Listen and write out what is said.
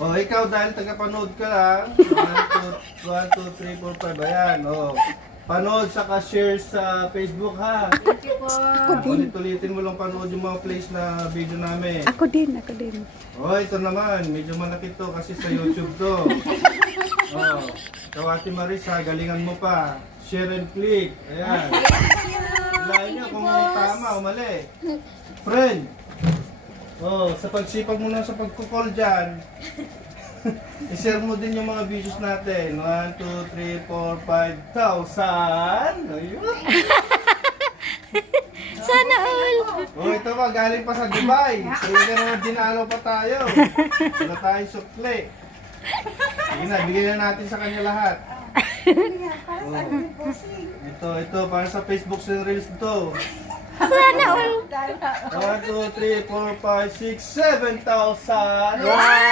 Oh, ikaw dahil tagapanood ka lang. 1, 2, 3, 4, 5. Ayan, oh. Panood saka share sa Facebook ha. Thank you po. Ulit-ulitin mo lang panood yung mga plays na video namin. Ako din, ako din. Oh, ito naman. Medyo malaki to kasi sa YouTube to. Oh, ikaw Ate Marisa, galingan mo pa. Share and click. Ayan. Hilahin nyo kung tama o mali. Friend. Oh, sa pagsipag mo na sa pagkukol dyan, i-share mo din yung mga videos natin. 1, 2, 3, 4, 5,000. Ayun. Sana all. Oh, ito pa, galing pa sa Dubai. Trigger na dinalo pa tayo. Wala tayong sukli. Sige na, bigyan na natin sa kanya lahat. Oh. Ito, para sa Facebook and Reels to. Sana all. 1, 2, 3, 4, 5, 6, 7,000. Wow!